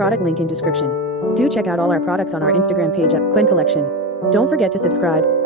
product link in description. Do check out all our products on our Instagram page at Quinn Collection. Don't forget to subscribe.